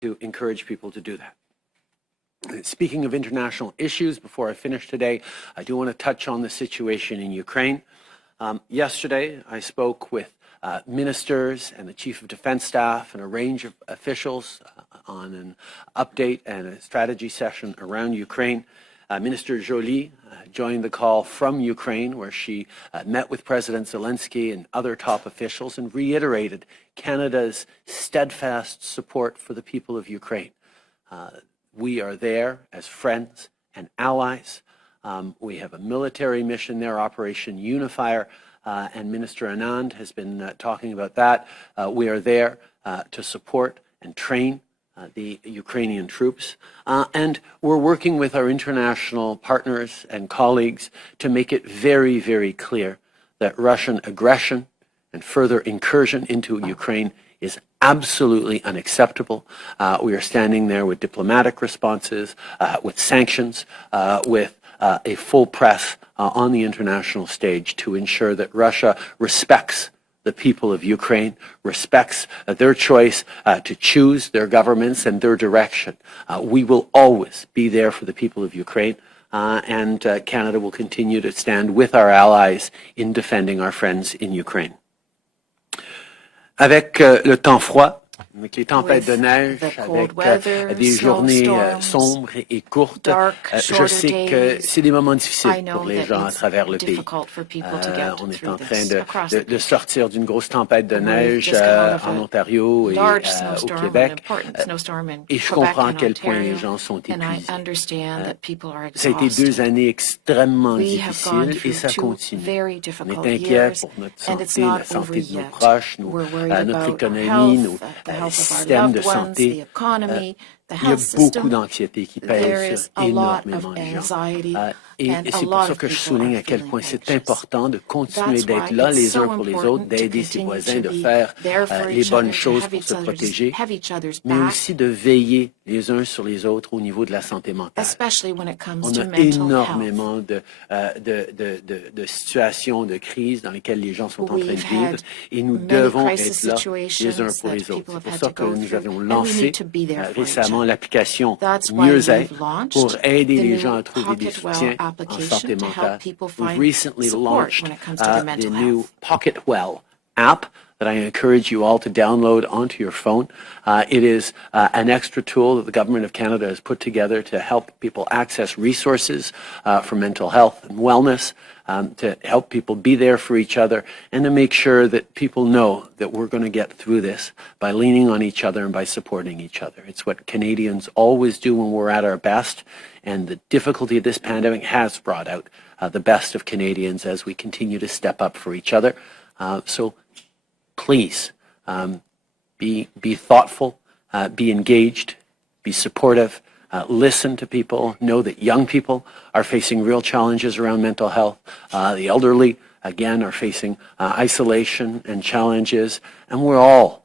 to encourage people to do that. Speaking of international issues, before I finish today, I do want to touch on the situation in Ukraine. Yesterday, I spoke with ministers and the Chief of Defense Staff and a range of officials on an update and a strategy session around Ukraine. Minister Joly joined the call from Ukraine, where she met with President Zelensky and other top officials and reiterated Canada's steadfast support for the people of Ukraine. We are there as friends and allies. We have a military mission there, Operation Unifier, and Minister Anand has been talking about that. We are there to support and train the Ukrainian troops. And we're working with our international partners and colleagues to make it very, very clear that Russian aggression and further incursion into Ukraine is absolutely unacceptable. We are standing there with diplomatic responses, with sanctions, with a full press on the international stage to ensure that Russia respects the people of Ukraine, respects their choice to choose their governments and their direction. We will always be there for the people of Ukraine, and Canada will continue to stand with our allies in defending our friends in Ukraine. Avec le temps froid, avec les tempêtes de neige, avec des journées sombres et courtes, je sais que c'est des moments difficiles pour les gens à travers le pays. On est en train de sortir d'une grosse tempête de neige en Ontario et au Québec. Et je comprends à quel point les gens sont épuisés. Ça a été 2 années extrêmement difficiles et ça continue. On est inquiet pour notre santé, la santé de nos proches, notre économie, nos système de santé. Il y a beaucoup d'anxiété qui pèse sur énormément de gens. Et c'est pour ça que je souligne à quel point c'est important de continuer d'être là les uns pour les autres, d'aider ses voisins, de faire les bonnes choses pour se protéger, mais aussi de veiller les uns sur les autres au niveau de la santé mentale. On a énormément de situations de crise dans lesquelles les gens sont en train de vivre et nous devons être là les uns pour les autres. C'est pour ça que nous avions lancé récemment l'application Mieux-être pour aider les gens à trouver des soutiens en santé mentale. We've recently launched the new PocketWell app that I encourage you all to download onto your phone. It is an extra tool that the Government of Canada has put together to help people access resources for mental health and wellness, to help people be there for each other, and to make sure that people know that we're going to get through this by leaning on each other and by supporting each other. It's what Canadians always do when we're at our best, and the difficulty of this pandemic has brought out the best of Canadians as we continue to step up for each other. So please be thoughtful, be engaged, be supportive, listen to people, know that young people are facing real challenges around mental health. The elderly, again, are facing isolation and challenges, and we're all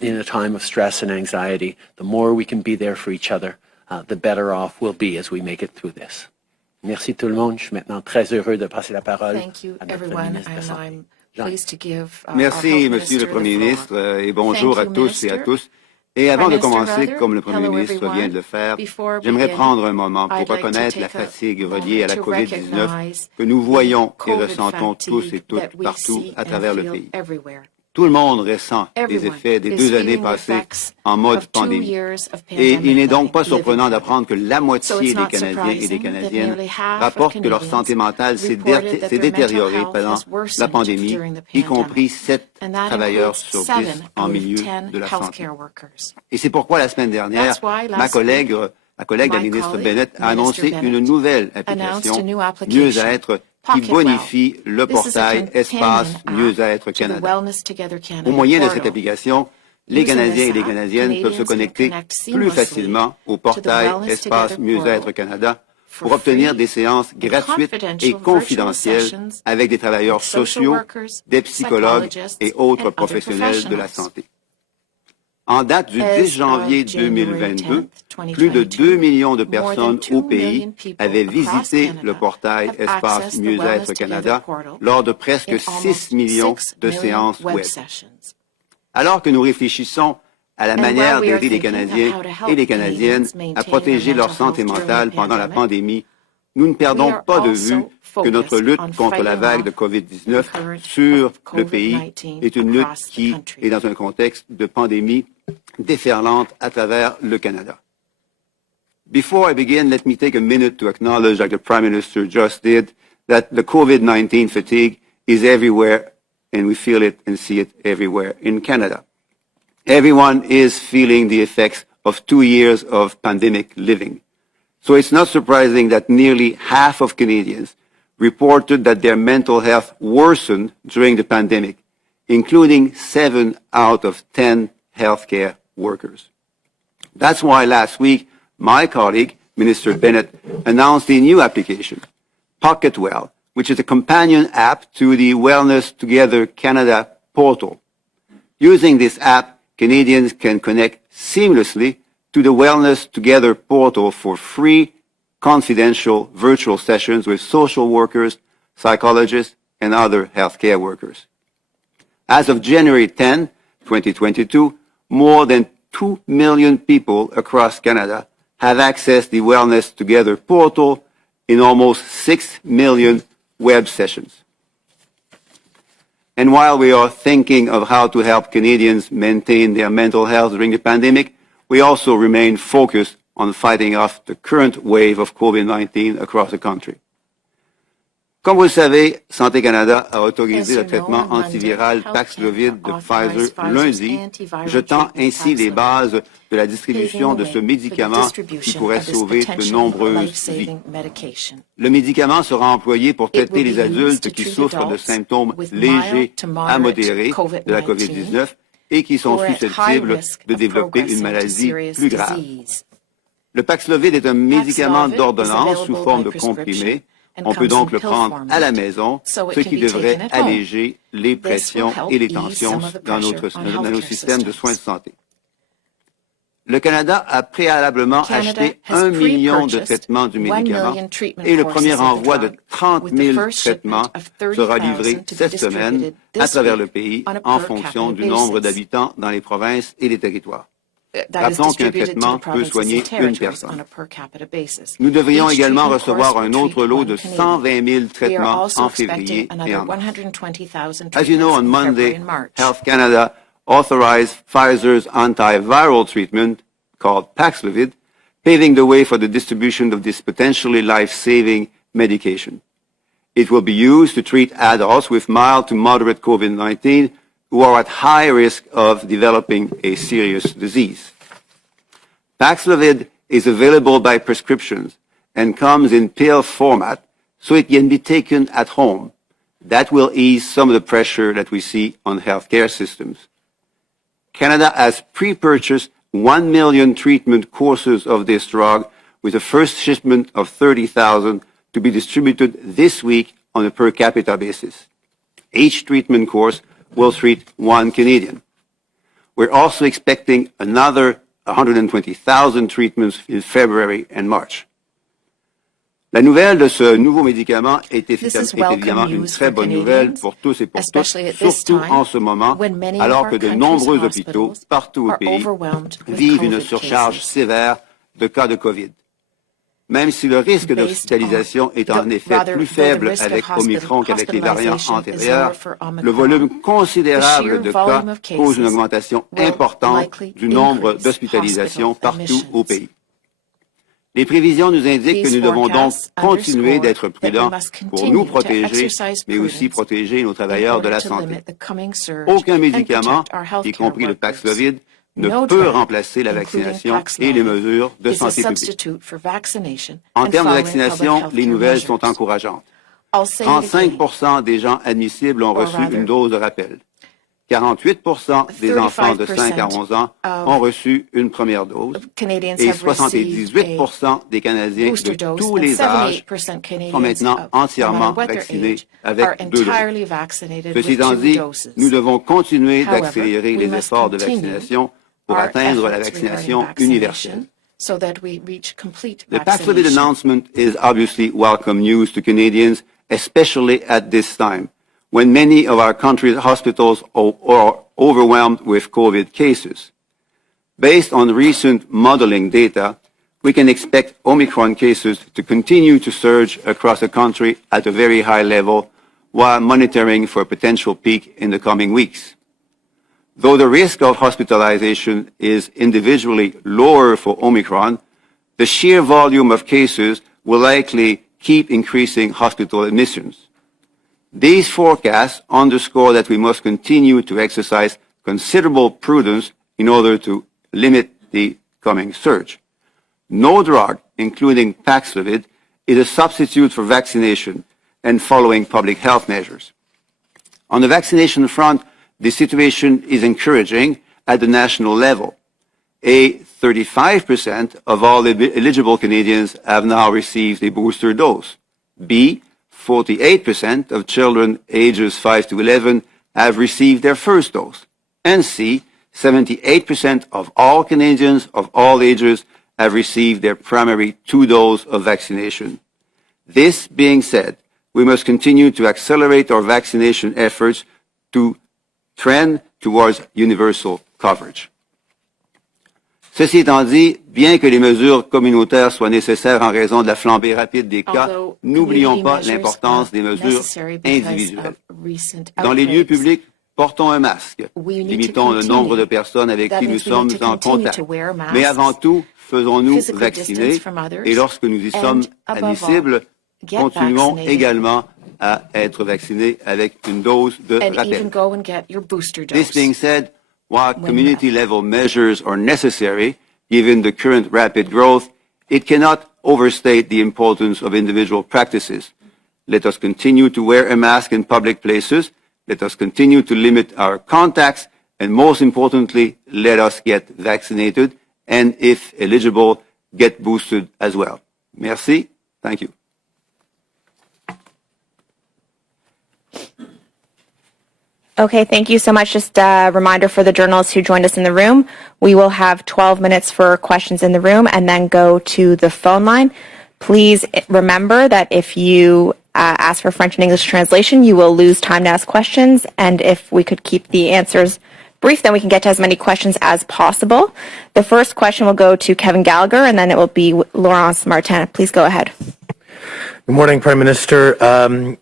in a time of stress and anxiety. The more we can be there for each other, the better off we'll be as we make it through this. Merci tout le monde. Je suis maintenant très heureux de passer la parole à notre ministre de la Santé. Merci, Monsieur le Premier ministre, et bonjour à tous et à tous. Et avant de commencer, comme le Premier ministre vient de le faire, j'aimerais prendre un moment pour reconnaître la fatigue reliée à la COVID-19 que nous voyons et ressentons tous et toutes partout à travers le pays. Tout le monde ressent les effets des 2 années passées en mode pandémie. Et il n'est donc pas surprenant d'apprendre que la moitié des Canadiens et des Canadiennes rapportent que leur santé mentale s'est détériorée pendant la pandémie, y compris 7 travailleurs sur 10 en milieu de la santé. Et c'est pourquoi la semaine dernière, la collègue, la ministre Bennett, a annoncé une nouvelle application, Mieux-être, qui bonifie le portail Espace Mieux-être Canada. Au moyen de cette application, les Canadiens et les Canadiennes peuvent se connecter plus facilement au portail Espace Mieux-être Canada pour obtenir des séances gratuites et confidentielles avec des travailleurs sociaux, des psychologues et autres professionnels de la santé. En date du 10 janvier 2022, plus de 2 millions de personnes au pays avaient visité le portail Espace Mieux-être Canada lors de presque 6 millions de séances web. Alors que nous réfléchissons à la manière d'aider les Canadiens et les Canadiennes à protéger leur santé mentale pendant la pandémie, nous ne perdons pas de vue que notre lutte contre la vague de COVID-19 sur le pays est une lutte qui est dans un contexte de pandémie déferlante à travers le Canada. Before I begin, let me take a minute to acknowledge, like the Prime Minister just did, that the COVID-19 fatigue is everywhere, and we feel it and see it everywhere in Canada. Everyone is feeling the effects of 2 years of pandemic living. So it's not surprising that nearly half of Canadians reported that their mental health worsened during the pandemic, including 7 out of 10 healthcare workers. That's why last week, my colleague, Minister Bennett, announced a new application, PocketWell, which is a companion app to the Wellness Together Canada portal. Using this app, Canadians can connect seamlessly to the Wellness Together portal for free, confidential virtual sessions with social workers, psychologists, and other healthcare workers. As of January 10, 2022, more than 2 million people across Canada have accessed the Wellness Together portal in almost 6 million web sessions. And while we are thinking of how to help Canadians maintain their mental health during the pandemic, we also remain focused on fighting off the current wave of COVID-19 across the country. Comme vous le savez, Santé Canada a autorisé le traitement antiviral Paxlovid de Pfizer lundi, jetant ainsi les bases de la distribution de ce médicament qui pourrait sauver de nombreuses vies. Le médicament sera employé pour traiter les adultes qui souffrent de symptômes légers à modérés de la COVID-19 et qui sont susceptibles de développer une maladie plus grave. Le Paxlovid est un médicament d'ordonnance sous forme de comprimé. On peut donc le prendre à la maison, ce qui devrait alléger les pressions et les tensions dans nos systèmes de soins de santé. Le Canada a préalablement acheté 1 million de traitements du médicament et le premier envoi de 30 000 traitements sera livré cette semaine à travers le pays en fonction du nombre d'habitants dans les provinces et les territoires. Rappelons qu'un traitement peut soigner une personne. Nous devrions également recevoir un autre lot de 120 000 traitements en février et en mars. As you know, on Monday, Health Canada authorized Pfizer's antiviral treatment, called Paxlovid, paving the way for the distribution of this potentially life-saving medication. It will be used to treat adults with mild to moderate COVID-19 who are at high risk of developing a serious disease. Paxlovid is available by prescriptions and comes in pill format, so it can be taken at home. That will ease some of the pressure that we see on healthcare systems. Canada has pre-purchased 1 million treatment courses of this drug, with a first shipment of 30,000 to be distributed this week on a per capita basis. Each treatment course will treat 1 Canadian. We're also expecting another 120,000 treatments in February and March. La nouvelle de ce nouveau médicament est évidemment une très bonne nouvelle pour tous et pour toutes, surtout en ce moment, alors que de nombreux hôpitaux partout au pays vivent une surcharge sévère de cas de COVID. Même si le risque d'hospitalisation est en effet plus faible avec Omicron qu'avec les variants antérieurs, le volume considérable de cas cause une augmentation importante du nombre d'hospitalisations partout au pays. Les prévisions nous indiquent que nous devons donc continuer d'être prudents pour nous protéger, mais aussi protéger nos travailleurs de la santé. Aucun médicament, y compris le Paxlovid, ne peut remplacer la vaccination et les mesures de santé publique. En termes de vaccination, les nouvelles sont encourageantes. 35% des gens admissibles ont reçu une dose de rappel. 48% des enfants de 5 à 11 ans ont reçu une première dose et 78% des Canadiens de tous les âges sont maintenant entièrement vaccinés avec 2 doses. Ceci étant dit, nous devons continuer d'accélérer les efforts de vaccination pour atteindre la vaccination universelle. The Paxlovid announcement is obviously welcome news to Canadians, especially at this time, when many of our country's hospitals are overwhelmed with COVID cases. Based on recent modeling data, we can expect Omicron cases to continue to surge across the country at a very high level while monitoring for a potential peak in the coming weeks. Though the risk of hospitalization is individually lower for Omicron, the sheer volume of cases will likely keep increasing hospital admissions. These forecasts underscore that we must continue to exercise considerable prudence in order to limit the coming surge. No drug, including Paxlovid, is a substitute for vaccination and following public health measures. On the vaccination front, the situation is encouraging at the national level. 35% of all eligible Canadians have now received a booster dose. 48% of children ages 5 to 11 have received their first dose. And 78% of all Canadians of all ages have received their primary 2 doses of vaccination. This being said, we must continue to accelerate our vaccination efforts to trend towards universal coverage. Ceci étant dit, bien que les mesures communautaires soient nécessaires en raison de la flambée rapide des cas, n'oublions pas l'importance des mesures individuelles. Dans les lieux publics, portons un masque, limitons le nombre de personnes avec qui nous sommes en contact. Mais avant tout, faisons-nous vacciner et lorsque nous y sommes admissibles, continuons également à être vaccinés avec une dose de rappel. This being said, while community-level measures are necessary, given the current rapid growth, it cannot overstate the importance of individual practices. Let us continue to wear a mask in public places. Let us continue to limit our contacts. And most importantly, let us get vaccinated. And if eligible, get boosted as well. Merci. Thank you. Okay, thank you so much. Just a reminder for the journalists who joined us in the room, we will have 12 minutes for questions in the room and then go to the phone line. Please remember that if you ask for French and English translation, you will lose time to ask questions. And if we could keep the answers brief, then we can get to as many questions as possible. The first question will go to Kevin Gallagher, and then it will be Laurence Martin. Please go ahead. Good morning, Prime Minister.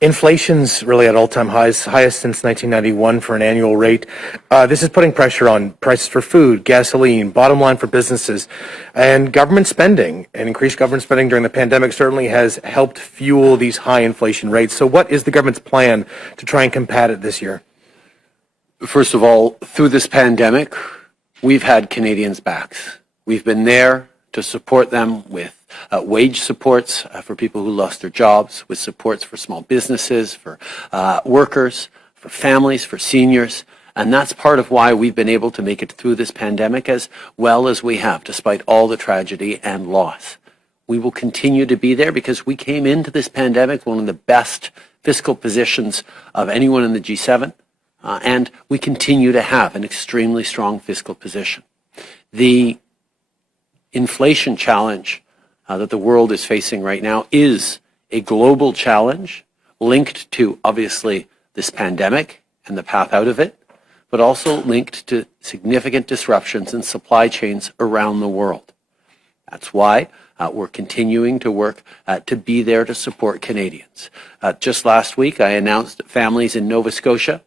Inflation's really at all-time highs, highest since 1991 for an annual rate. This is putting pressure on prices for food, gasoline, bottom line for businesses, and government spending. And increased government spending during the pandemic certainly has helped fuel these high inflation rates. So what is the government's plan to try and combat it this year? First of all, through this pandemic, we've had Canadians' backs. We've been there to support them with wage supports for people who lost their jobs, with supports for small businesses, for workers, for families, for seniors. And that's part of why we've been able to make it through this pandemic as well as we have, despite all the tragedy and loss. We will continue to be there because we came into this pandemic one of the best fiscal positions of anyone in the G7, and we continue to have an extremely strong fiscal position. The inflation challenge that the world is facing right now is a global challenge linked to, obviously, this pandemic and the path out of it, but also linked to significant disruptions in supply chains around the world. That's why we're continuing to work to be there to support Canadians. Just last week, I announced that families in Nova Scotia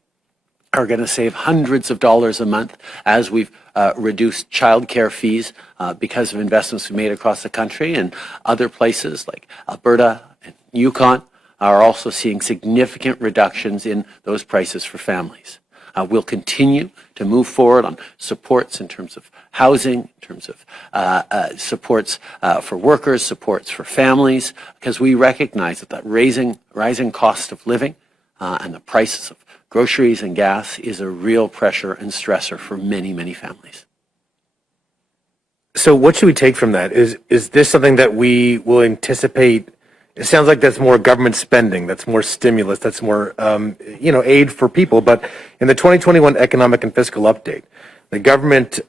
are going to save hundreds of dollars a month as we've reduced childcare fees because of investments we made across the country, and other places like Alberta and Yukon are also seeing significant reductions in those prices for families. We'll continue to move forward on supports in terms of housing, in terms of supports for workers, supports for families, because we recognize that rising cost of living and the prices of groceries and gas is a real pressure and stressor for many, many families. So what should we take from that? Is this something that we will anticipate? It sounds like that's more government spending, that's more stimulus, that's more aid for people. But in the 2021 Economic and Fiscal Update, the government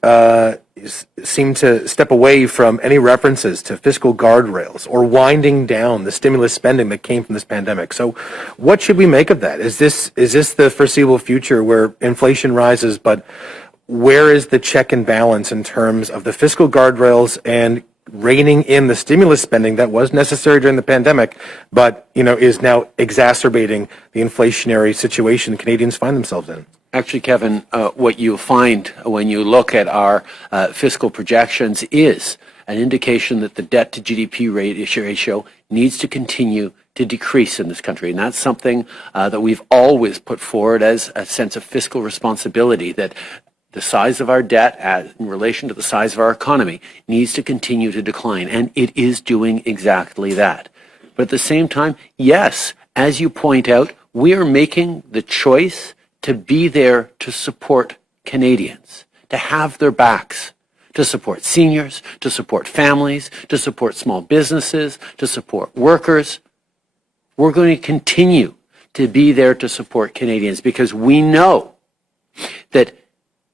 seemed to step away from any references to fiscal guardrails or winding down the stimulus spending that came from this pandemic. So what should we make of that? Is this the foreseeable future where inflation rises, but where is the check and balance in terms of the fiscal guardrails and reining in the stimulus spending that was necessary during the pandemic, but is now exacerbating the inflationary situation Canadians find themselves in? Actually, Kevin, what you'll find when you look at our fiscal projections is an indication that the debt to GDP ratio needs to continue to decrease in this country. And that's something that we've always put forward as a sense of fiscal responsibility, that the size of our debt in relation to the size of our economy needs to continue to decline. And it is doing exactly that. But at the same time, yes, as you point out, we are making the choice to be there to support Canadians, to have their backs, to support seniors, to support families, to support small businesses, to support workers. We're going to continue to be there to support Canadians because we know that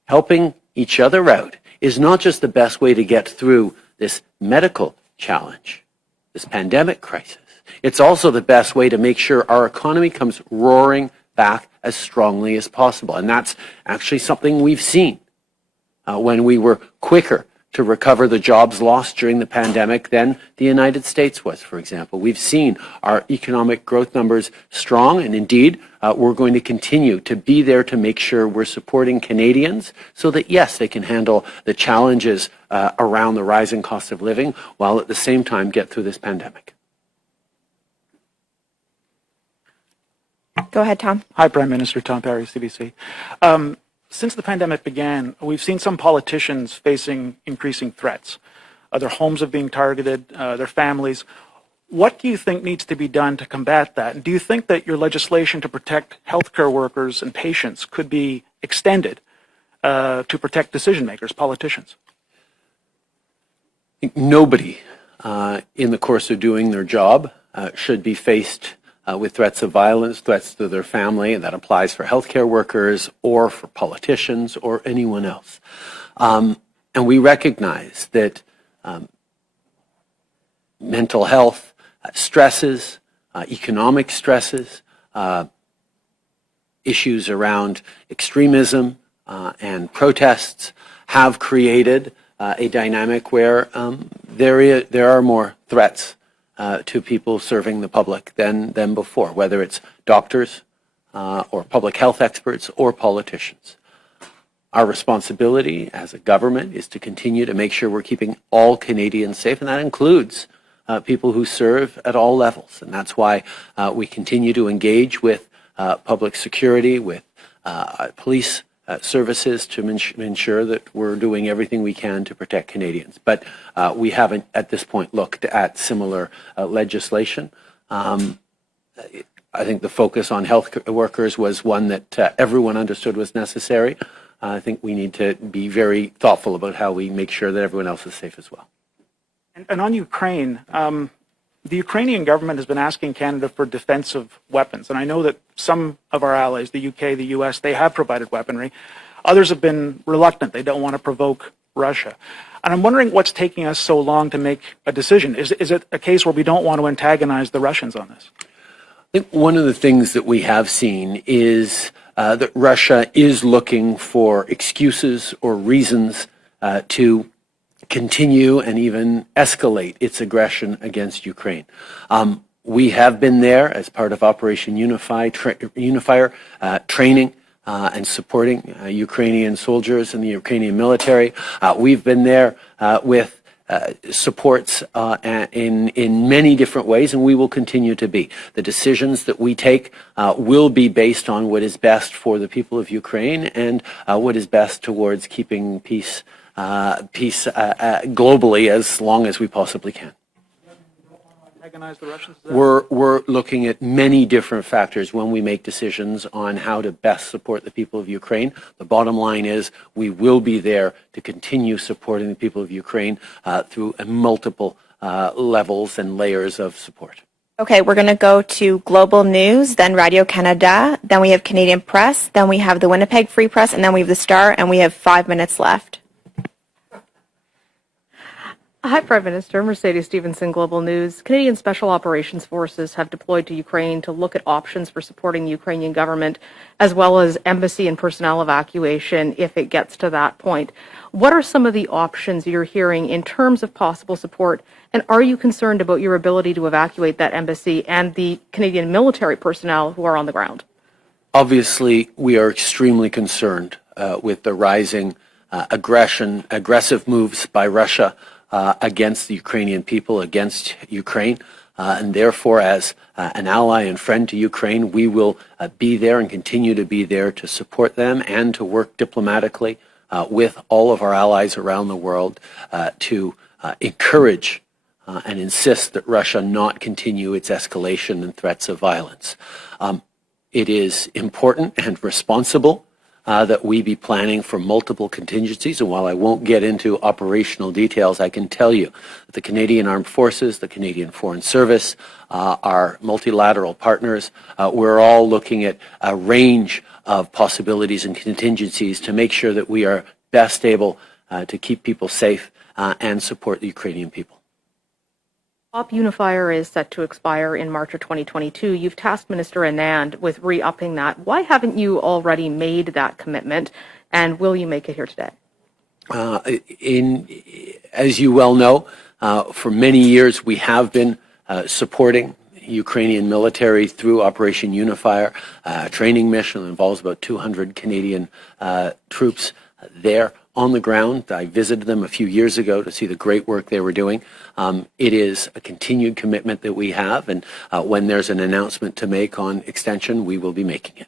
helping each other out is not just the best way to get through this medical challenge, this pandemic crisis. It's also the best way to make sure our economy comes roaring back as strongly as possible. And that's actually something we've seen when we were quicker to recover the jobs lost during the pandemic than the United States was, for example. We've seen our economic growth numbers strong, and indeed, we're going to continue to be there to make sure we're supporting Canadians so that, yes, they can handle the challenges around the rising cost of living while at the same time get through this pandemic. Go ahead, Tom. Hi, Prime Minister. Tom Perry, CBC. Since the pandemic began, we've seen some politicians facing increasing threats. Their homes are being targeted, their families. What do you think needs to be done to combat that? And do you think that your legislation to protect healthcare workers and patients could be extended to protect decision makers, politicians? Nobody in the course of doing their job should be faced with threats of violence, threats to their family, and that applies for healthcare workers or for politicians or anyone else. And we recognize that mental health stresses, economic stresses, issues around extremism and protests have created a dynamic where there are more threats to people serving the public than before, whether it's doctors or public health experts or politicians. Our responsibility as a government is to continue to make sure we're keeping all Canadians safe, and that includes people who serve at all levels. And that's why we continue to engage with public security, with police services to ensure that we're doing everything we can to protect Canadians. But we haven't, at this point, looked at similar legislation. I think the focus on health workers was one that everyone understood was necessary. I think we need to be very thoughtful about how we make sure that everyone else is safe as well. And on Ukraine, the Ukrainian government has been asking Canada for defensive weapons. And I know that some of our allies, the UK, the US, they have provided weaponry. Others have been reluctant. They don't want to provoke Russia. And I'm wondering what's taking us so long to make a decision. Is it a case where we don't want to antagonize the Russians on this? I think one of the things that we have seen is that Russia is looking for excuses or reasons to continue and even escalate its aggression against Ukraine. We have been there as part of Operation Unifier, training and supporting Ukrainian soldiers and the Ukrainian military. We've been there with supports in many different ways, and we will continue to be. The decisions that we take will be based on what is best for the people of Ukraine and what is best towards keeping peace globally as long as we possibly can. We're looking at many different factors when we make decisions on how to best support the people of Ukraine. The bottom line is we will be there to continue supporting the people of Ukraine through multiple levels and layers of support. Okay, we're going to go to Global News, then Radio Canada, then we have Canadian Press, then we have the Winnipeg Free Press, and then we have the Star, and we have 5 minutes left. Hi, Prime Minister. Mercedes Stevenson, Global News. Canadian Special Operations Forces have deployed to Ukraine to look at options for supporting the Ukrainian government, as well as embassy and personnel evacuation if it gets to that point. What are some of the options you're hearing in terms of possible support, and are you concerned about your ability to evacuate that embassy and the Canadian military personnel who are on the ground? Obviously, we are extremely concerned with the rising aggressive moves by Russia against the Ukrainian people, against Ukraine. And therefore, as an ally and friend to Ukraine, we will be there and continue to be there to support them and to work diplomatically with all of our allies around the world to encourage and insist that Russia not continue its escalation and threats of violence. It is important and responsible that we be planning for multiple contingencies. And while I won't get into operational details, I can tell you that the Canadian Armed Forces, the Canadian Foreign Service, our multilateral partners, we're all looking at a range of possibilities and contingencies to make sure that we are best able to keep people safe and support the Ukrainian people. Op Unifier is set to expire in March of 2022. You've tasked Minister Anand with re-upping that. Why haven't you already made that commitment, and will you make it here today? As you well know, for many years we have been supporting Ukrainian military through Operation Unifier, a training mission that involves about 200 Canadian troops there on the ground. I visited them a few years ago to see the great work they were doing. It is a continued commitment that we have, and when there's an announcement to make on extension, we will be making it.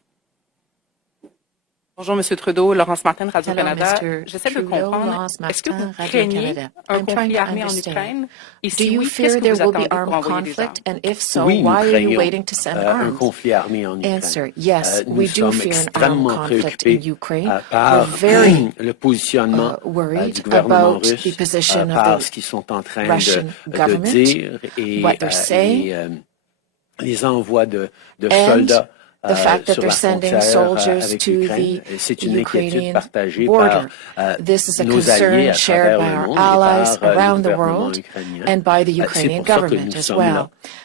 Bonjour, Monsieur Trudeau. Laurence Martin, Radio-Canada. Hello, Mr. J'essaie de Trudeau, comprendre. Laurence Est-ce que vous Martin, craignez Radio-Canada. un I'm trying conflit to armé en understand. Ukraine? Et Do si you oui, fear qu'est-ce que there vous will be attendez pour armed envoyer des armes? conflict? And if so, Oui, nous why are you craignons waiting to send un arms? conflit armé en Ukraine. Answer, yes, Nous we do sommes fear an armed extrêmement conflict in préoccupés Ukraine. We're par very le positionnement du worried gouvernement about the russe, position par of ce qu'ils sont en train Russian de government, dire et what they're saying, les envois de and soldats the fact that sur they're la sending frontière soldiers avec to l'Ukraine. the C'est une inquiétude Ukrainian partagée border. par This is a nos alliés concern à shared travers by le our monde allies et par le around the gouvernement world ukrainien. and by the C'est Ukrainian pour ça que government nous as sommes well.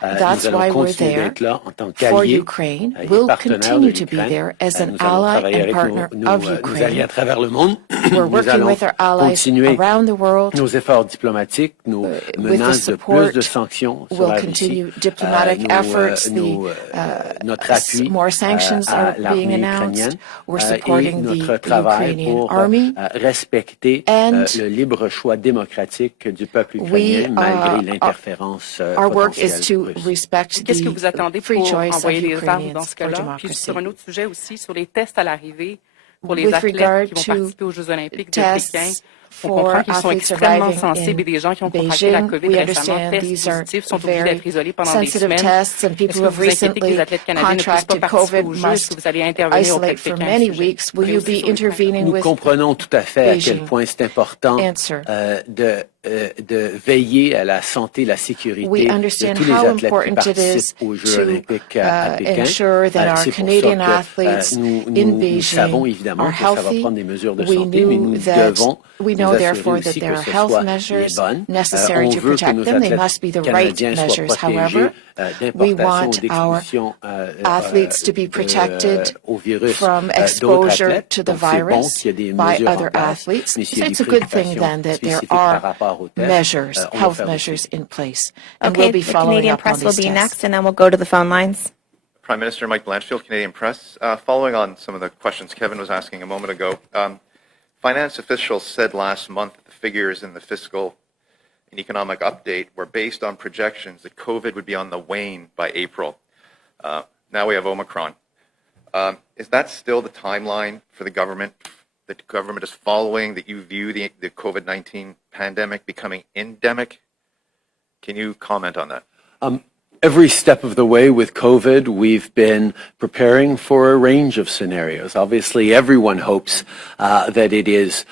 là. That's Nous allons why we're continuer there d'être là en tant for qu'alliés Ukraine. et We'll partenaires de continue to be l'Ukraine. there as an Nous allons ally travailler and avec partner nos of alliés Ukraine. à travers le monde. We're Nous working allons with our allies continuer around the world. nos efforts diplomatiques, nos menaces de plus de sanctions sur we'll la Russie, continue diplomatic efforts. notre appui More sanctions à are being l'armée announced. ukrainienne We're et supporting notre the travail Ukrainian pour army. respecter And le libre choix démocratique du peuple ukrainien malgré l'interférence our work is potentielle to russe. respect Qu'est-ce que vous the attendez free pour choice of envoyer des armes Ukrainians dans ce for cas-là? Puis democracy. sur un autre sujet aussi, sur les tests à l'arrivée pour les With athlètes regard qui vont to participer aux Jeux olympiques de tests Pékin. On for comprend qu'ils sont athletes extrêmement arriving sensibles et in des gens qui ont contracté la Beijing, COVID we récemment, understand tests these are positifs, sont obligés very d'être isolés pendant des sensitive semaines. tests, and Est-ce people que who have vous inquiétez que recently les athlètes canadiens ne puissent pas contracted participer COVID aux Jeux? Est-ce que vous allez intervenir auprès de isolate for Pékin à many ce sujet? weeks. Will Et you aussi be sur l'Ukraine. intervening Nous with comprenons tout à fait à quel Beijing? point c'est important Answer. de veiller à la santé, la sécurité We de understand tous les how athlètes qui important it is participent aux Jeux olympiques à to Pékin. ensure that our C'est pour Canadian ça que athletes nous in savons Beijing évidemment are que ça va healthy. prendre des mesures de We santé, mais nous devons we nous know assurer therefore that aussi there que are ce health soit les measures bonnes. necessary On to veut que protect nos them. They athlètes must be the right canadiens soient measures. protégés However, we d'importation want ou d'exposition athletes to be protected au virus from d'autres exposure athlètes. to the Donc c'est bon virus qu'il y ait des by mesures en other place, athletes. mais s'il y So a des it's a good thing préoccupations then that there spécifiques par are rapport aux tests, measures, on va health faire measures aussi. in place. And Okay, we'll be the following Canadian up on press will these be tests. next, and then we'll go to the phone lines. Prime Minister Mike Blanchfield, Canadian Press. Following on some of the questions Kevin was asking a moment ago, finance officials said last month that the figures in the fiscal and economic update were based on projections that COVID would be on the wane by April. Now we have Omicron. Is that still the timeline for the government that the government is following, that you view the COVID-19 pandemic becoming endemic? Can you comment on that? Every step of the way with COVID, we've been preparing for a range of scenarios. Obviously, everyone hopes that it is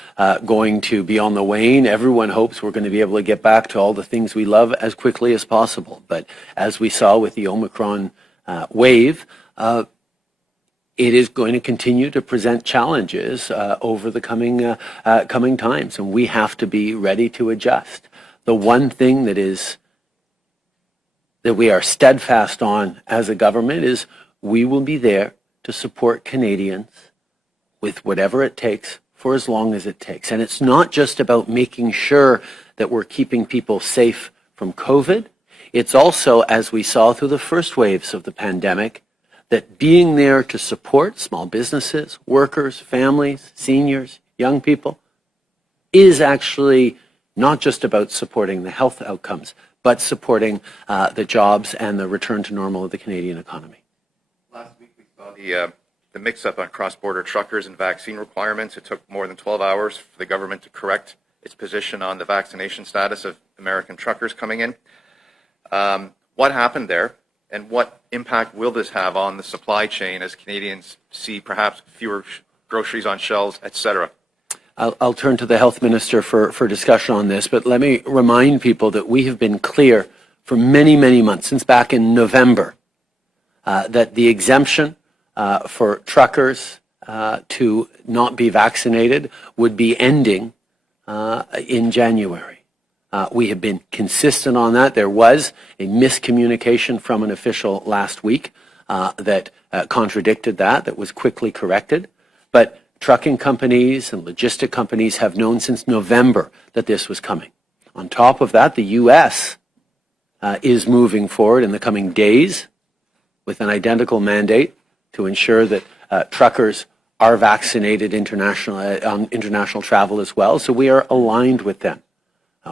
going to be on the wane. Everyone hopes we're going to be able to get back to all the things we love as quickly as possible. But as we saw with the Omicron wave, it is going to continue to present challenges over the coming times, and we have to be ready to adjust. the one thing that we are steadfast on as a government is we will be there to support Canadians with whatever it takes for as long as it takes. And it's not just about making sure that we're keeping people safe from COVID. It's also, as we saw through the first waves of the pandemic, that being there to support small businesses, workers, families, seniors, young people, is actually not just about supporting the health outcomes, but supporting the jobs and the return to normal of the Canadian economy. Last week we saw the mix-up on cross-border truckers and vaccine requirements. It took more than 12 hours for the government to correct its position on the vaccination status of American truckers coming in. What happened there, and what impact will this have on the supply chain as Canadians see perhaps fewer groceries on shelves, etc.? I'll turn to the health minister for discussion on this, but let me remind people that we have been clear for many, many months, since back in November, that the exemption for truckers to not be vaccinated would be ending in January. We have been consistent on that. There was a miscommunication from an official last week that contradicted that was quickly corrected. But trucking companies and logistic companies have known since November that this was coming. On top of that, the U.S. Is moving forward in the coming days with an identical mandate to ensure that truckers are vaccinated on international travel as well. So we are aligned with them.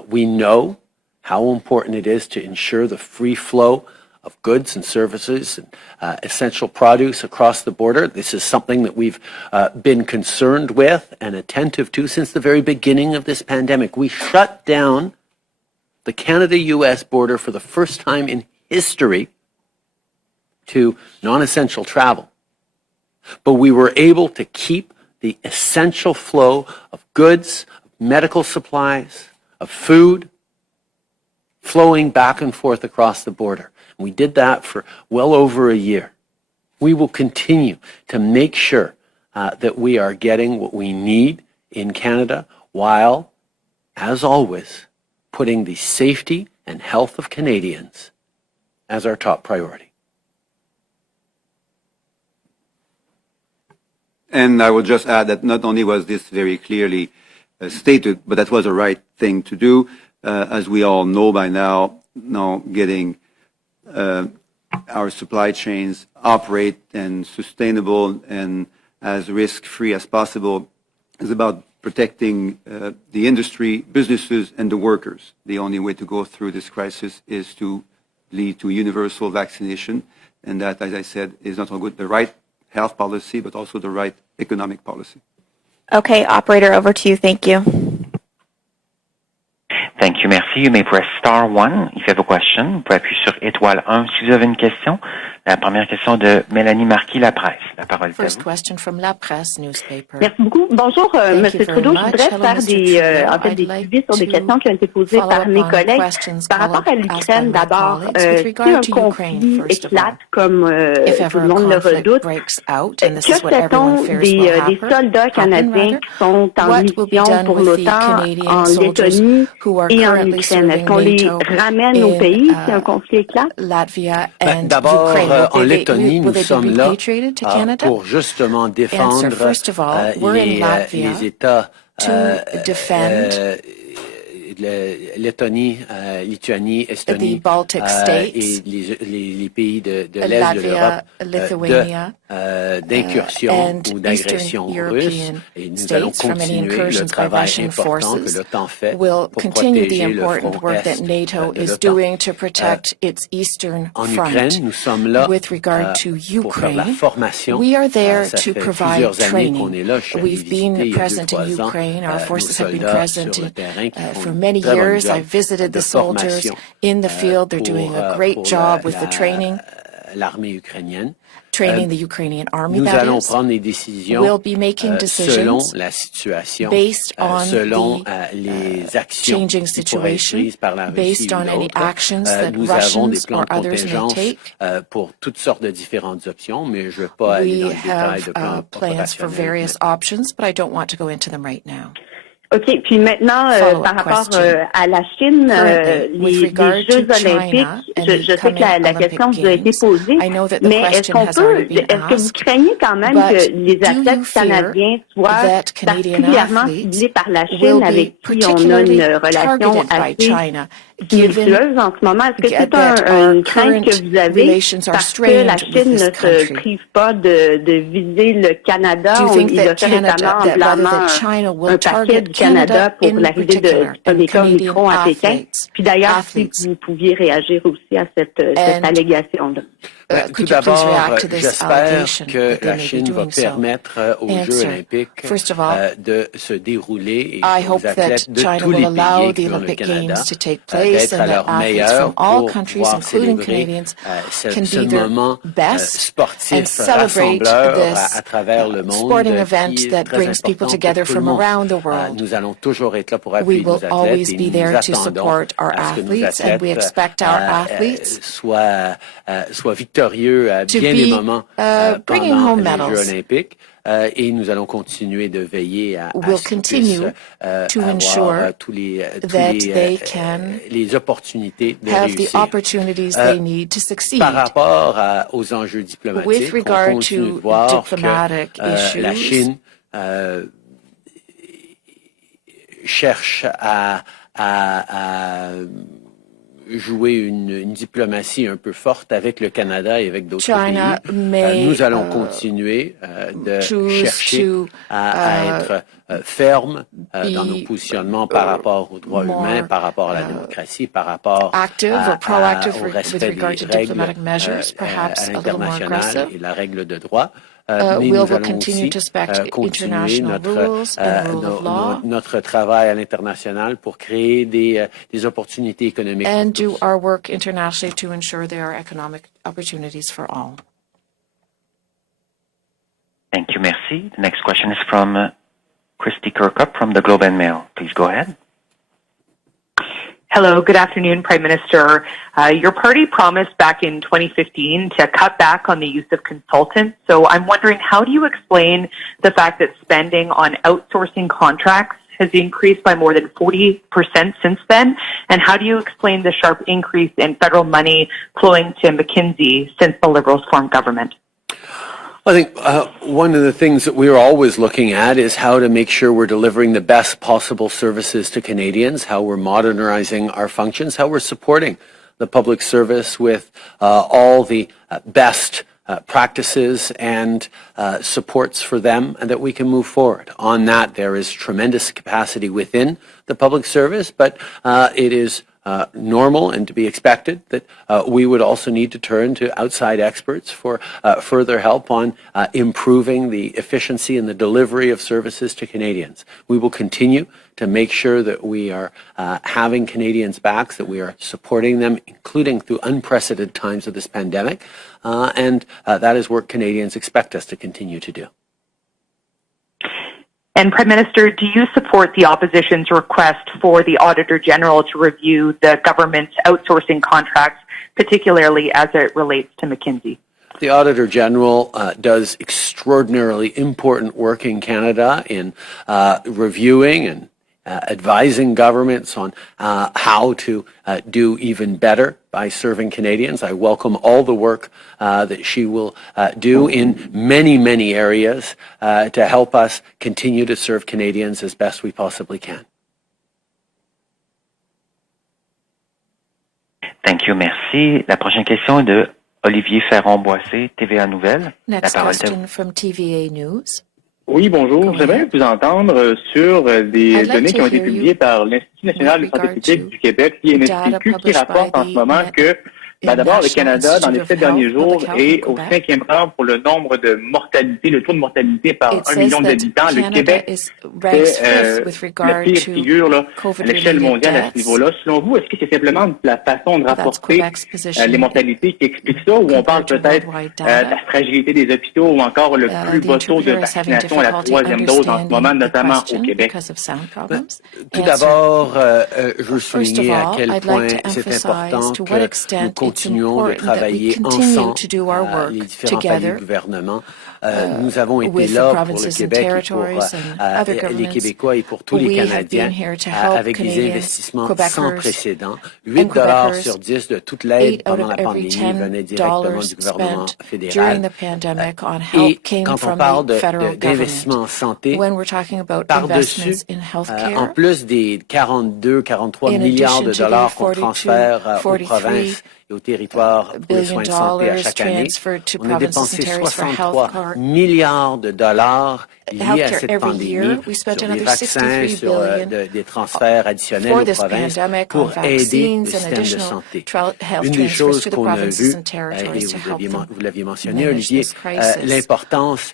We know how important it is to ensure the free flow of goods and services and essential produce across the border. This is something that we've been concerned with and attentive to since the very beginning of this pandemic. We shut down the Canada-U.S. border for the first time in history to non-essential travel. But we were able to keep the essential flow of goods, medical supplies, of food, flowing back and forth across the border. And we did that for well over a year. We will continue to make sure that we are getting what we need in Canada while, as always, putting the safety and health of Canadians as our top priority. And I will just add that not only was this very clearly stated, but that was the right thing to do. As we all know by now getting our supply chains operate and sustainable and as risk-free as possible is about protecting the industry, businesses, and the workers. The only way to go through this crisis is to lead to universal vaccination, and that, as I said, is not only the right health policy, but also the right economic policy. Okay, operator, over to you. Thank you. Thank you, merci. You may press star 1 if you have a question. Vous pouvez appuyer sur étoile 1 si vous avez une question. La première question de Mélanie Marquis, La Presse. La parole est à vous. First question from La Presse newspaper. Merci beaucoup. Bonjour, Monsieur Trudeau. Je voudrais faire des suivis sur des questions qui ont été posées par mes collègues. Par rapport à l'Ukraine, d'abord, si un conflit éclate, comme tout le monde le redoute, que fait-on des soldats canadiens qui sont en mission pour l'OTAN en Lettonie et en Ukraine? Est-ce qu'on les ramène au pays si un conflit éclate? D'abord, en Lettonie, nous sommes là pour justement défendre les États Lettonie, Lituanie, Estonie et les pays de l'Est de l'Europe d'incursion ou d'agression russe. Et nous allons continuer le travail important que l'OTAN fait pour protéger le front est de l'OTAN. En Ukraine, nous sommes là pour faire la formation. Ça fait plusieurs années qu'on est là. Je suis allé visiter il y a 2-3 ans nos soldats sur le terrain qui font many years. I visited the soldiers in the field. They're doing a great job with the training. L'armée ukrainienne. Training the Ukrainian army. Nous allons prendre des décisions we'll be making selon la situation, based on selon les actions changing qui pourraient être prises par la Russie based on any actions that nous avons des Russians plans or de others may contingence take. Pour toutes sortes de différentes options, mais je ne vais pas aller dans le détail de plans plans for various options, but I don't want to go into them right now. OK. Puis maintenant, par rapport à la Chine, les Jeux olympiques, je sais que la question vous a été posée, mais est-ce que vous craignez quand même que les athlètes canadiens soient particulièrement ciblés par la Chine avec qui on a une relation assez tumultueuse en ce moment? Est-ce que c'est une crainte que vous avez parce que la Chine ne se prive pas de viser le Canada? Il a fait récemment blâmant un paquet du Canada pour l'arrivée de Omicron Micron à Pékin. Puis d'ailleurs, si vous pouviez réagir aussi à cette allégation-là. Tout d'abord, j'espère que la Chine va permettre aux Jeux olympiques de se dérouler et aux athlètes de tous les pays, incluant le Canada, d'être à leur meilleur pour pouvoir célébrer ce moment sportif rassembleur à travers le monde qui est très important pour tout le monde. Nous allons toujours être là pour appuyer nos athlètes et nous attendons à ce que nos athlètes soient victorieux à bien des moments pendant les Jeux olympiques et nous allons continuer de veiller à ce qu'ils puissent avoir tous les opportunités de réussir. Par rapport aux enjeux diplomatiques, on continue de voir que la Chine cherche à jouer une diplomatie un peu forte avec le Canada et avec d'autres pays. Nous allons continuer de chercher à être fermes dans nos positionnements par rapport aux droits humains, par rapport à la démocratie, par rapport au respect des règles à l'international et la règle de droit. Mais nous allons aussi continuer notre travail à l'international pour créer des opportunités économiques. And do our work internationally to ensure there are economic opportunities for all. Thank you, merci. The next question is from Christy Kirkup from the Globe and Mail. Please go ahead. Hello, good afternoon, Prime Minister. Your party promised back in 2015 to cut back on the use of consultants. So I'm wondering, how do you explain the fact that spending on outsourcing contracts has increased by more than 40% since then? And how do you explain the sharp increase in federal money flowing to McKinsey since the Liberals formed government? I think one of the things that we're always looking at is how to make sure we're delivering the best possible services to Canadians, how we're modernizing our functions, how we're supporting the public service with all the best practices and supports for them, and that we can move forward. On that, there is tremendous capacity within the public service, but it is normal and to be expected that we would also need to turn to outside experts for further help on improving the efficiency and the delivery of services to Canadians. We will continue to make sure that we are having Canadians' backs, that we are supporting them, including through unprecedented times of this pandemic, and that is work Canadians expect us to continue to do. And Prime Minister, do you support the opposition's request for the Auditor General to review the government's outsourcing contracts, particularly as it relates to McKinsey? The Auditor General does extraordinarily important work in Canada in reviewing and advising governments on how to do even better by serving Canadians. I welcome all the work that she will do in many, many areas to help us continue to serve Canadians as best we possibly can. Thank you, merci. La prochaine question est de Olivier Ferron-Boissé, TVA Nouvelles. Next question from TVA News. Oui, bonjour. J'aimerais vous entendre sur des données qui ont été publiées par l'Institut national de santé publique du Québec, l'INSPQ, qui rapporte en ce moment que, d'abord, le Canada, dans les 7 derniers jours, est au 5e rang pour le nombre de mortalité, le taux de mortalité par 1 million d'habitants. Le Québec est la pire figure là, à l'échelle mondiale à ce niveau-là. Selon vous, est-ce que c'est simplement la façon de rapporter les mortalités qui explique ça, ou on parle peut-être de la fragilité des hôpitaux ou encore le plus bas taux de vaccination à la 3e dose en ce moment, notamment au Québec? Tout d'abord, je veux souligner à quel point c'est important que nous continuons de travailler ensemble, les différents paliers de gouvernement, nous avons été with the là pour le provinces and Québec et pour territories and other les governments. Québécois et pour tous les We have Canadiens been here to help avec des Canadians, investissements sans Quebecers, précédent. and 8 $ Quebecers, sur 10 de toute l'aide 8 out pendant of la every pandémie venait directement du gouvernement spent fédéral. during the pandemic on Et help came quand on from parle the federal d'investissement en government. santé, When we're talking about par-dessus, investments in en healthcare, plus des 43 in milliards de addition to the dollars qu'on 42, transfère aux 43 provinces et aux territoires pour les soins de santé à chaque année, transferred to on a provinces dépensé and territories for 63 healthcare. milliards de dollars liés à Healthcare cette every pandémie, year, we spent sur des another vaccins, 63 sur billion des transferts additionnels for aux this provinces pandemic pour on aider vaccines le and système de additional santé. health Une des transfers choses to the qu'on a provinces vues, and et territories to help them vous l'aviez mentionné, manage Olivier, this crisis. l'importance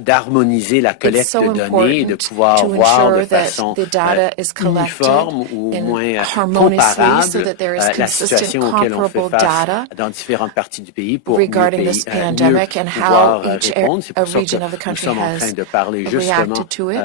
d'harmoniser la collecte so de données et de pouvoir to voir de ensure that façon the data is collected uniforme ou au in moins harmoniously comparable so that there is la consistent, situation auquel on fait comparable face data dans différentes parties du pays pour regarding mieux, this pandemic mieux and pouvoir how each répondre. C'est pour ça region of the que nous country sommes en train has de parler justement reacted to it.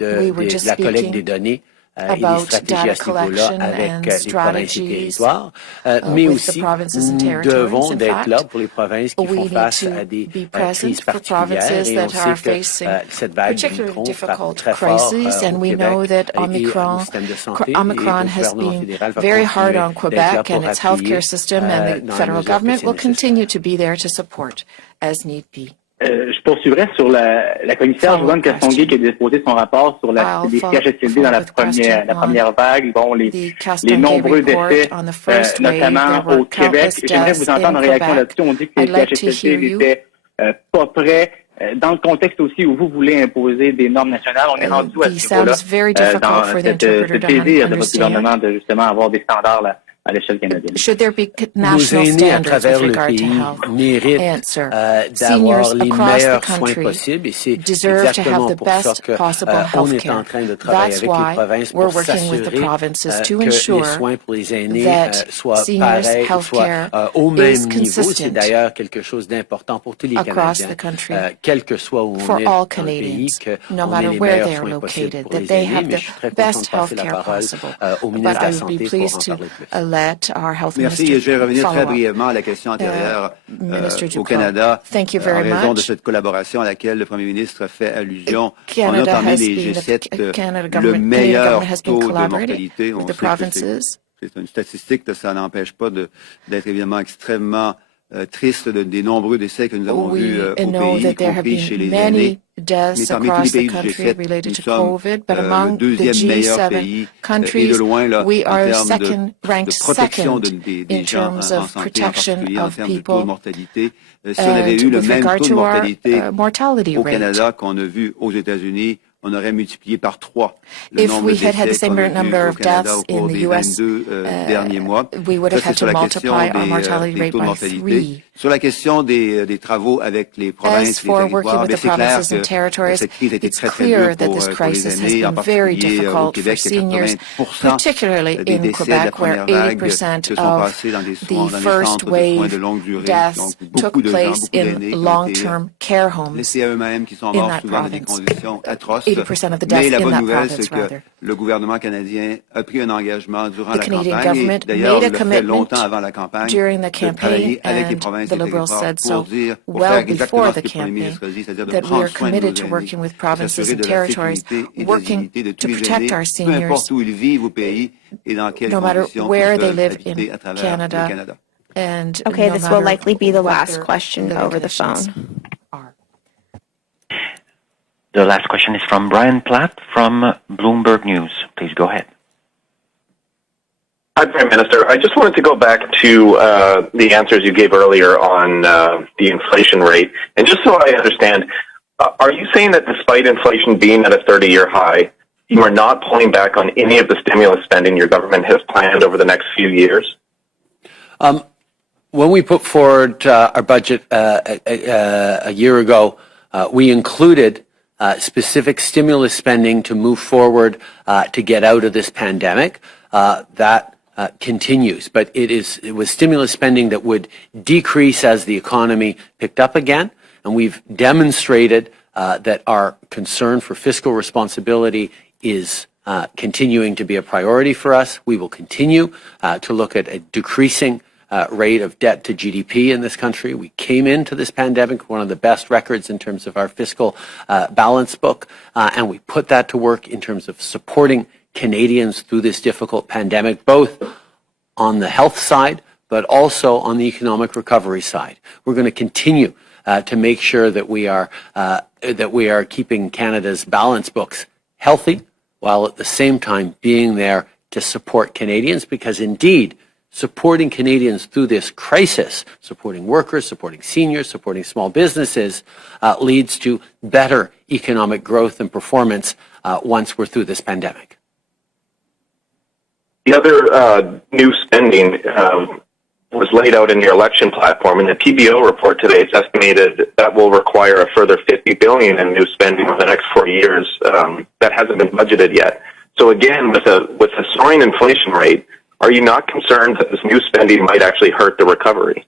We were just de la collecte speaking des données et des about stratégies data à ce niveau-là collection avec and les provinces et strategies territoires. Mais with the aussi, provinces and nous territories. devons In d'être fact, là pour les provinces qui we font need face to à des be present crises for particulières. provinces Et on that are sait que facing cette vague particularly Omicron frappe difficult très fort crises, and au we know Québec that et au Omicron système de santé. Et Omicron le has gouvernement been fédéral va very hard continuer on d'être là Quebec pour and its appuyer healthcare system, and the dans les federal mesures que government c'est will nécessaire. continue to be there to support as need be. Je poursuivrai sur la commissaire Joanne Castonguay qui a déposé son rapport sur les CHSLD dans la première vague, bon, les nombreux décès, notamment au Québec. J'aimerais vous entendre en réaction là-dessus. On dit que les CHSLD n'étaient pas prêts. Dans le contexte aussi où vous voulez imposer des normes nationales, on est rendu à ce niveau-là dans ce désir de votre gouvernement de justement avoir des standards là, à l'échelle canadienne. Should there be Nos national aînés à standards travers with le regard to pays health? méritent Seniors d'avoir les across the meilleurs soins country possibles et c'est deserve to have exactement the pour ça best que possible on est healthcare. en train de travailler That's avec les why provinces we're pour working with the s'assurer provinces to que les ensure soins pour les aînés that soient seniors' pareils, soient healthcare au même is niveau. C'est consistent d'ailleurs quelque chose d'important pour tous les across Canadiens, the country quel que soit où on for est all dans le pays, Canadians, no qu'on ait matter les where meilleurs they are soins possibles located, pour that les they aînés. have Mais je the suis très content best de passer la healthcare parole possible. au But ministre de la I would be Santé pour en pleased to parler plus. let our health Merci. minister Et je vais revenir très follow up. brièvement à la question antérieure Minister au Duclos, Canada thank you en very raison de much. cette collaboration à laquelle le Premier ministre fait allusion. On a Canada parmi has les been, G7 the Canada le Canadian meilleur government has been taux de collaborating mortalité. with On the sait que provinces. c'est une statistique, ça n'empêche pas d'être évidemment extrêmement triste des nombreux décès que nous avons vus au know pays, y that there have compris chez been les aînés. many deaths Mais parmi tous les across the pays du country G7, related nous to sommes COVID, but le among the deuxième meilleur G7 pays et de countries, loin là, we en are termes ranked de protection second des in gens terms en of santé, en protection particulier en of termes de taux de people. mortalité. Si on avait eu le with même regard taux de to our mortalité au rate. Canada qu'on a vu aux États-Unis, on aurait multiplié par 3 le If nombre we de had had the décès same qu'on a vu number au of Canada deaths au cours in the des US, 22 derniers mois. we would have Ça, had c'est sur to la question multiply our mortality des rate taux de by mortalité. 3. Sur la question des travaux avec les provinces, As les for working territoires, with the c'est clair provinces and que territories, cette crise a été it's très très clear dure that pour this les crisis has aînés, en been very particulier au difficult Québec, for il y a seniors, 80% particularly des in décès de la Quebec, where première vague 80% se sont of passés dans des the centres de first soins wave de longue durée. deaths Donc, took beaucoup de gens, place beaucoup d'aînés in qui ont été long-term care homes laissés à eux-mêmes, qui sont in morts that souvent dans des province. conditions atroces. 80% of the Mais deaths la in bonne that nouvelle, province, c'est que rather. le gouvernement canadien a pris un engagement durant The la Canadian campagne. Et government d'ailleurs, made a on l'a fait commitment longtemps avant la campagne during the de campaign, travailler avec les and provinces the et Liberals territoires said pour so dire, pour well faire exactement before ce the que le Premier campaign ministre a dit, c'est-à-dire de that we prendre are soin de nos committed to aînés, working with de provinces s'assurer and de la territories, sécurité et de la working dignité de tous to les protect aînés, our peu seniors, importe où ils vivent au pays et dans quelles no matter conditions where ils they peuvent live habiter in à travers le Canada. Canada. And Okay, no this will matter likely be the what last their question living over the conditions phone. are. The last question is from Brian Platt from Bloomberg News. Please go ahead. Hi, Prime Minister. I just wanted to go back to the answers you gave earlier on the inflation rate. And just so I understand, are you saying that despite inflation being at a 30-year high, you are not pulling back on any of the stimulus spending your government has planned over the next few years? When we put forward our budget a year ago, we included specific stimulus spending to move forward to get out of this pandemic. That continues, but it was stimulus spending that would decrease as the economy picked up again, and we've demonstrated that our concern for fiscal responsibility is continuing to be a priority for us. We will continue to look at a decreasing rate of debt to GDP in this country. We came into this pandemic with one of the best records in terms of our fiscal balance book, and we put that to work in terms of supporting Canadians through this difficult pandemic, both on the health side, but also on the economic recovery side. We're going to continue to make sure that we are keeping Canada's balance books healthy, while at the same time being there to support Canadians, because indeed, supporting Canadians through this crisis, supporting workers, supporting seniors, supporting small businesses, leads to better economic growth and performance once we're through this pandemic. The other new spending was laid out in your election platform. In the PBO report today, it's estimated that will require a further $50 billion in new spending over the next 4 years. That hasn't been budgeted yet. So again, with a soaring inflation rate, are you not concerned that this new spending might actually hurt the recovery?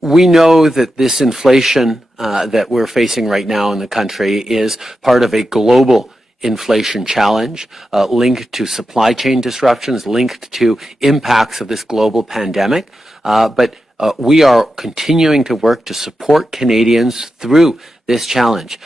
We know that this inflation that we're facing right now in the country is part of a global inflation challenge linked to supply chain disruptions, linked to impacts of this global pandemic. But we are continuing to work to support Canadians through this challenge.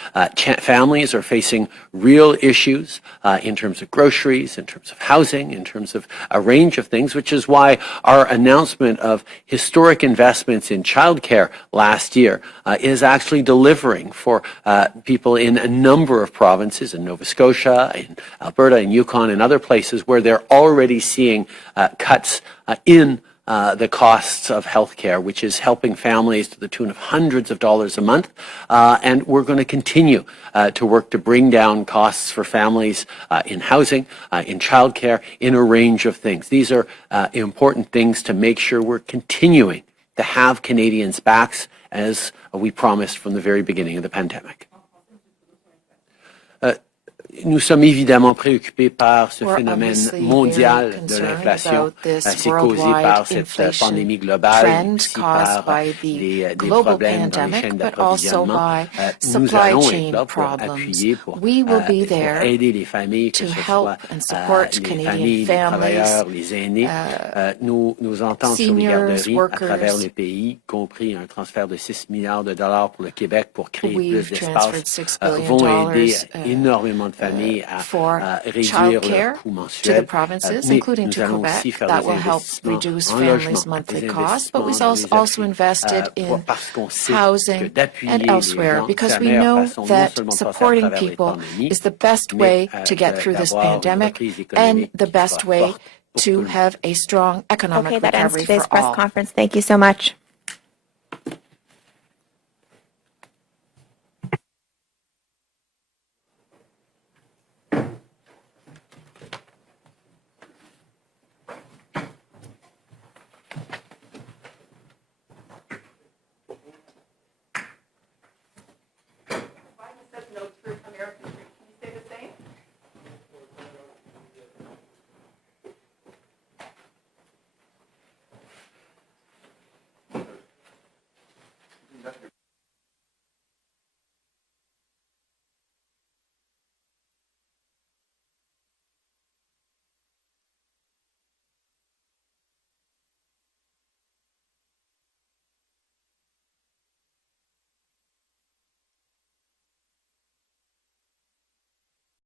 Families are facing real issues in terms of groceries, in terms of housing, in terms of a range of things, which is why our announcement of historic investments in childcare last year is actually delivering for people in a number of provinces, in Nova Scotia, in Alberta, in Yukon, and other places where they're already seeing cuts in the costs of healthcare, which is helping families to the tune of hundreds of dollars a month. And we're going to continue to work to bring down costs for families in housing, in childcare, in a range of things. These are important things to make sure we're continuing to have Canadians' backs, as we promised from the very beginning of the pandemic. Nous sommes évidemment préoccupés par ce phénomène mondial de l'inflation. C'est causé par cette pandémie globale, aussi par des problèmes dans les chaînes d'approvisionnement. Nous allons être là pour appuyer, pour aider les familles, que ce soit les familles, les travailleurs, les aînés. Nos ententes sur les garderies à travers le pays, y compris un transfert de 6 milliards de dollars pour le Québec pour créer plus d'espace, vont aider énormément de familles à réduire leurs coûts mensuels. Mais nous allons aussi faire des investissements en logement, des investissements parce qu'on sait que d'appuyer les gens, c'est la meilleure façon non seulement de passer à travers les pandémies, mais d'avoir une reprise économique qui soit forte. To have a strong economic recovery that ends today's press conference. Thank you so much.